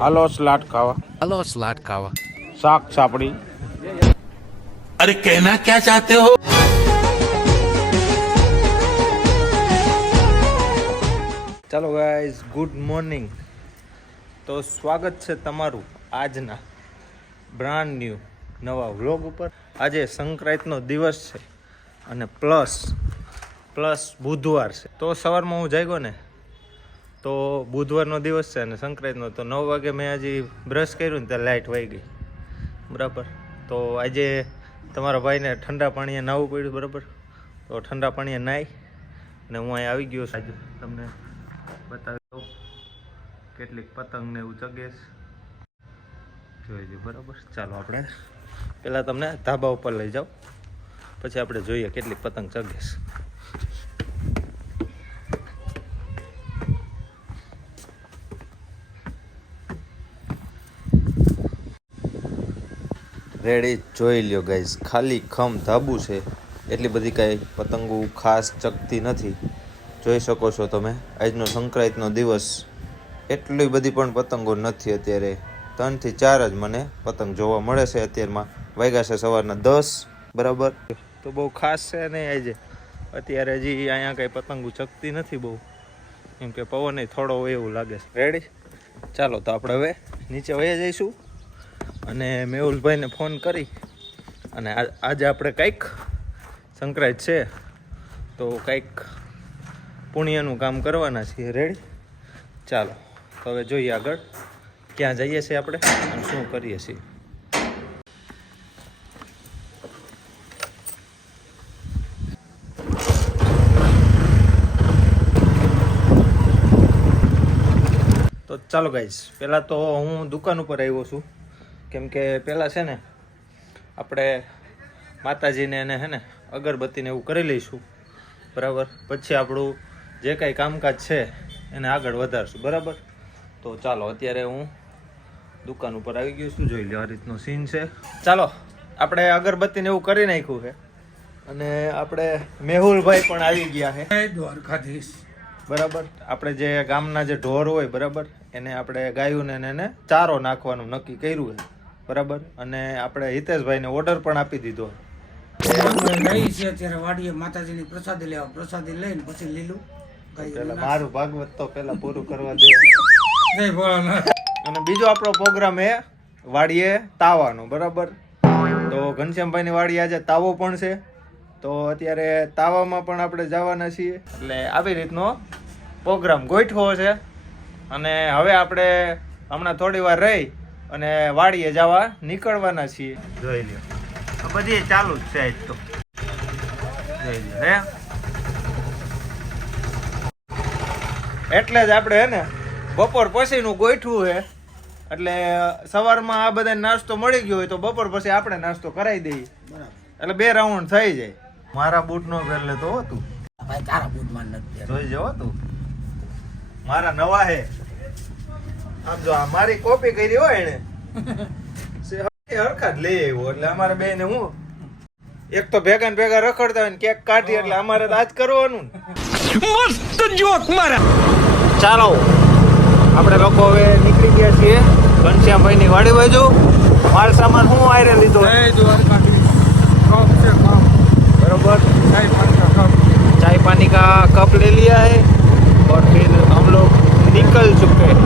હાલો સ્લાટ ખાવા. हेलो सलाद खावा શાક સાપડી. अरे कहना क्या चाहते हो। ચાલો ગાઈઝ, ગુડ મોર્નિંગ. તો સ્વાગત છે તમારું આજના બ્રાન્ડ ન્યૂ નવા વ્લોગ ઉપર. આજે સંક્રાંતિનો દિવસ છે અને પ્લસ બુધવાર છે. તો સવારમાં હું જાગ્યો ને તો બુધવારનો દિવસ છે અને સંક્રાંતિનો. તો 9 વાગે મેં હજી બ્રશ કર્યું ને ત્યાં લાઇટ વહી ગઈ, બરાબર. તો આજે તમારા ભાઈને ઠંડા પાણીએ નાહવું પડ્યું, બરાબર. તો ઠંડા પાણીએ નાહી અને હું અહીં આવી ગયો છું. આજે તમને બતાવી દઉં કેટલીક પતંગ ને એવું ચગેશ જોઈ લો, બરાબર. ચાલો આપણે પહેલાં તમને ધાબા ઉપર લઈ જાઓ, પછી આપણે જોઈએ કેટલીક પતંગ ચગેશ. રેડી, જોઈ લ્યો ગાઈઝ, ખાલી ખમ ધાબુ છે, એટલી બધી કાંઈ પતંગો ખાસ ચગતી નથી. જોઈ શકો છો તમે, આજનો સંક્રાંતિનો દિવસ. એટલી બધી પણ પતંગો નથી અત્યારે. 3 થી 4 જ મને પતંગ જોવા મળે છે અત્યારમાં. વાગ્યા છે સવારના 10, બરાબર. તો બહુ ખાસ છે નહીં આજે. અત્યારે હજી અહીંયા કાંઈ પતંગો ચગતી નથી બહુ, કેમ કે પવન થોડો હોય એવું લાગે છે. રેડી, ચાલો તો આપણે હવે નીચે વહી જઈશું અને મેહુલભાઈને ફોન કરી અને આજે આપણે કંઈક સંક્રાંતિ છે તો કંઈક પુણ્યનું કામ કરવાના છીએ. રેડી, ચાલો તો હવે જોઈએ આગળ ક્યાં જઈએ છીએ આપણે અને શું કરીએ છીએ. તો ચાલો ગાઈઝ, પહેલાં તો હું દુકાન ઉપર આવ્યો છું, કેમ કે પહેલાં છે ને આપણે માતાજીને એને છે ને અગરબત્તીને એવું કરી લઈશું, બરાબર. પછી આપણું જે કાંઈ કામકાજ છે એને આગળ વધારશું, બરાબર. તો ચાલો અત્યારે હું દુકાન ઉપર આવી ગયો છું. જોઈ લો, આ રીતનો સીન છે. ચાલો આપણે અગરબત્તીને એવું કરી નાખ્યું છે અને આપણે મેહુલભાઈ પણ આવી ગયા છે, દ્વારકાધીશ. બરાબર. આપણે જે ગામના જે ઢોર હોય, બરાબર, એને આપણે ગાયું ને એને ચારો નાખવાનું નક્કી કર્યું છે, બરાબર. અને આપણે હિતેશભાઈને ઓર્ડર પણ આપી દીધો. ગઈ છે અત્યારે વાડીએ માતાજીની પ્રસાદી લેવા, પ્રસાદી લઈને પછી લીલું પેલા મારું ભાગવત તો પેલા પૂરું કરવા દે. નહીં ભોળાનાથ. અને બીજો આપણો પ્રોગ્રામ એ વાડીએ તાવાનો, બરાબર. તો ઘનશ્યામભાઈની વાડીએ આજે તાવો પણ છે, તો અત્યારે તાવામાં પણ આપણે જવાના છીએ. એટલે આવી રીતનો પ્રોગ્રામ ગોઠવો છે અને હવે આપણે હમણાં થોડી વાર રહી અને વાડીએ જવા નીકળવાના છીએ. જોઈ લ્યો, આ બધી ચાલુ જ છે આજ તો. જોઈ લ્યો હે, એટલે જ આપણે હે ને બપોર પછીનું ગોઠવું છે. એટલે સવારમાં આ બધા નાસ્તો મળી ગયો હોય તો બપોર પછી આપણે નાસ્તો કરાવી દઈએ, એટલે 2 રાઉન્ડ થઈ જાય. મારા બૂટ નો પહેરલે તો હતું ભાઈ, તારા બૂટમાં નથી. જોઈ જવો તું, મારા નવા હે. આમ જો આ મારી કોપી કરી હોય એને હરખા જ લઈ આવ્યો. એટલે અમારે બે ને હું એક તો ભેગા ને ભેગા રખડતા હોય ને કેક કાઢી, એટલે અમારે તો આજ કરવાનું. मस्त जोक मारा. ચાલો આપણે લોકો હવે નીકળી ગયા છીએ ઘનશ્યામભાઈની વાડી બાજુ. માલ સામાન હું આયરે લીધો, દ્વારકાધીશ. કપ છે કપ, बरोबर. ચાય પાણી કા કપ. चाय पानी का कप ले लिया है और फिर हम लोग निकल चुके हैं.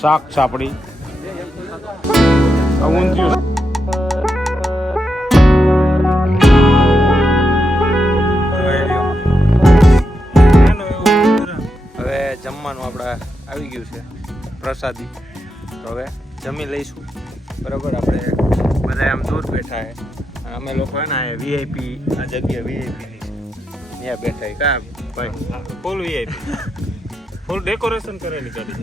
શાક સાપડી ઊંધિયું હવે જમવાનું આપણે આવી ગયું છે પ્રસાદી, તો હવે જમી લઈશું. બરાબર, આપણે બધા આમ દૂર બેઠા છે અને અમે લોકો હે ને વીઆઈપી આ જગ્યા વીઆઈપીની ત્યાં બેઠા છે. કા ભાઈ? ફૂલ વીઆઈપી ફૂલ ડેકોરેશન કરેલી ગાડી.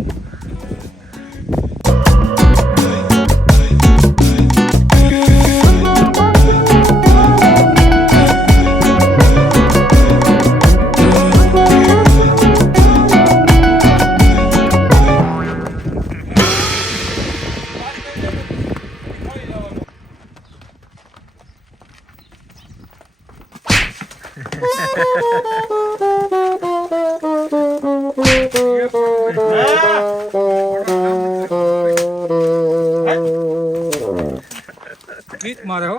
ગીત મારે હો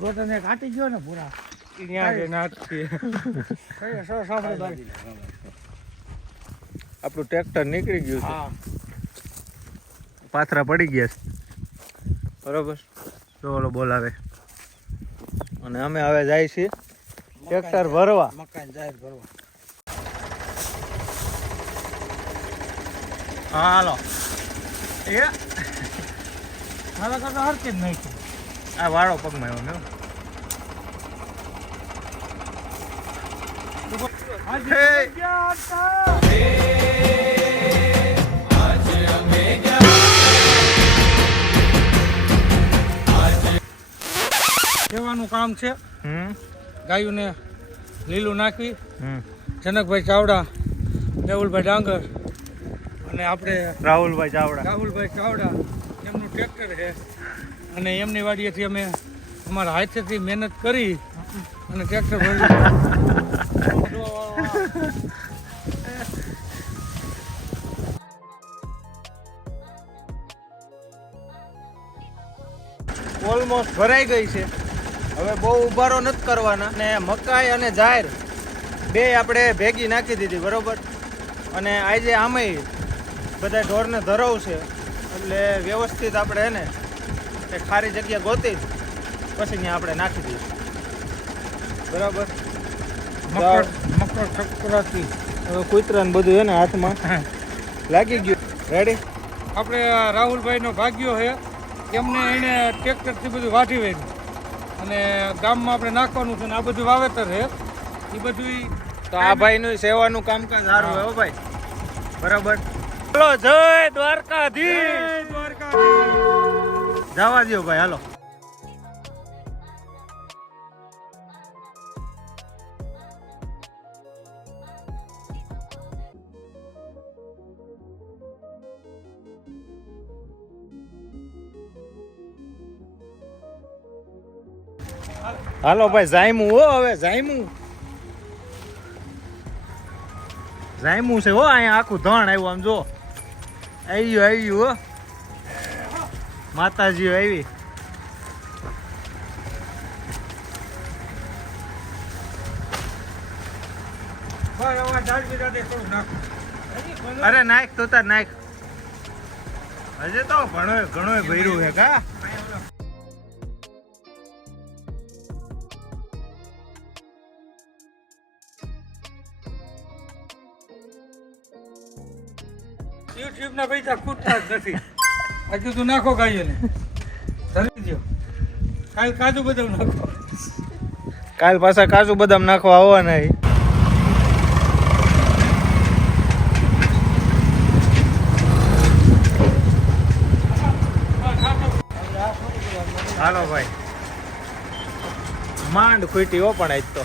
ગોટને કાઢી ગયો ને પૂરા આપણું ટ્રેક્ટર નીકળી ગયું છે, પાથરા પડી ગયા છે. બરોબર, જો ઓલો બોલાવે અને અમે હવે જાય છીએ ટ્રેક્ટર ભરવા. મકાન જાહેર ભરવા. હા હાલો. એ મારા કરતા હરકે જ નહીં. આ વાળો પગમાં આવ્યો ને. સેવાનું કામ છે. ગાયોને લીલું નાખવી. હમ. જનકભાઈ ચાવડા, મેહુલભાઈ ડાંગર અને આપણે રાહુલભાઈ ચાવડા. રાહુલભાઈ ચાવડા એમનું ટ્રેક્ટર છે અને એમની વાડીએથી અમે અમારા હાથેથી મહેનત કરી અને ટ્રેક્ટર ભર્યું. ઓલમોસ્ટ ભરાઈ ગઈ છે. હવે બહુ ઉભારો નથી કરવાના. ને મકાઈ અને જાહેર બે આપણે ભેગી નાખી દીધી. બરોબર, અને આજે આમેય બધા ઢોરને ધરાવ છે એટલે વ્યવસ્થિત આપણે એને એક ખારી જગ્યા ગોતી પછી ત્યાં આપણે નાખી દઈશું. બરાબર, મકર સંક્રાંતિ હવે કૂતરાને બધું એને હાથમાં લાગી ગયું. રેડી? આપણે રાહુલભાઈનો ભાગ્યો છે, એમને એને ટ્રેક્ટરથી બધું વાઢી વેર્યું અને ગામમાં આપણે નાખવાનું છે ને આ બધું વાવેતર છે એ બધું. તો આ ભાઈનું સેવાનું કામકાજ સારું હોય હો ભાઈ. બરાબર, હાલો જય દ્વારકાધીશ. જવા દો ભાઈ, હાલો. હાલો ભાઈ, જાયમું હો. હવે જાયમું છે હો. અહીંયા આખું ધણ આવ્યું. આમ જો આવી હો. માતાજી આવી. અરે નાખ તો તાર નાખ. હજે તો ઘણો ભર્યું છે કા. યુટ્યુબ ના પૈસા ખૂટતા જ નથી. હજુ તું નાખો ગાયોને ધરી દો. કાલ કાજુ બદામ નાખો. કાલ પાછા કાજુ બદામ નાખવા આવવાના. હાલો ભાઈ, માંડ ખૂટી હો પણ આજ તો.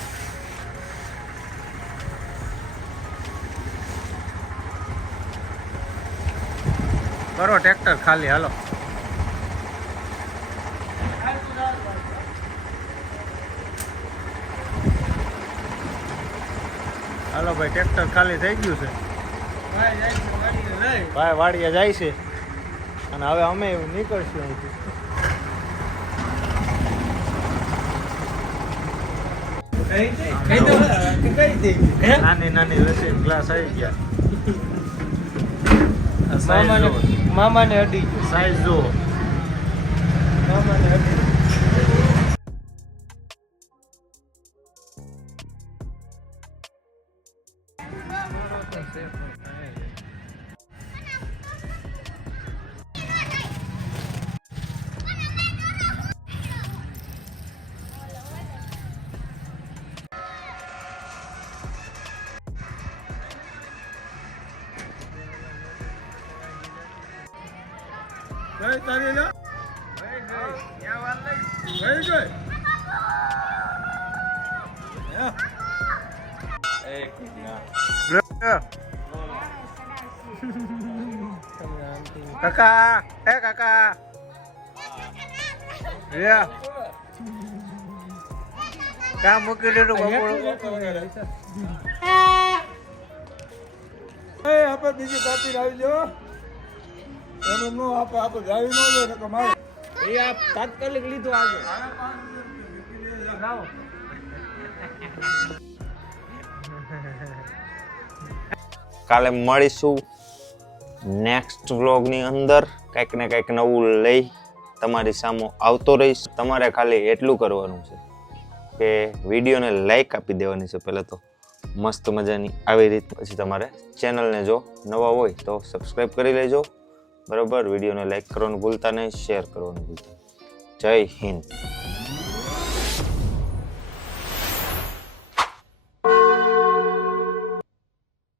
કરો ટ્રેક્ટર ખાલી. હાલો હાલો ભાઈ, ટ્રેક્ટર ખાલી થઈ ગયું છે. ભાઈ વાડીએ જાય છે અને હવે અમે નીકળશું અહીંથી. નાની નાની રસી ગ્લાસ આવી ગયા. મામાને અડી ગયો. સાઈઝ જો. મામાને અડી ગયો. તારી ના કાકા એ કાકા કામ મૂકી દીધું આપણે બીજી કાપી આવી જો એમ નો આપણે ગાડી નો લે તો મારે એ આ તાત્કાલિક લીધું આગળ કાલે મળીશું નેક્સ્ટ વ્લોગની અંદર કંઈક ને કંઈક નવું લઈ તમારી સામે આવતો રહીશ. તમારે ખાલી એટલું કરવાનું છે કે વિડીયોને લાઈક આપી દેવાની છે પહેલાં તો મસ્ત મજાની આવી રીત. પછી તમારે ચેનલને જો નવા હોય તો સબસ્ક્રાઈબ કરી લેજો બરાબર. વિડીયોને લાઈક કરવાનું ભૂલતા નહીં, શેર કરવાનું ભૂલતા. જય હિન્દ.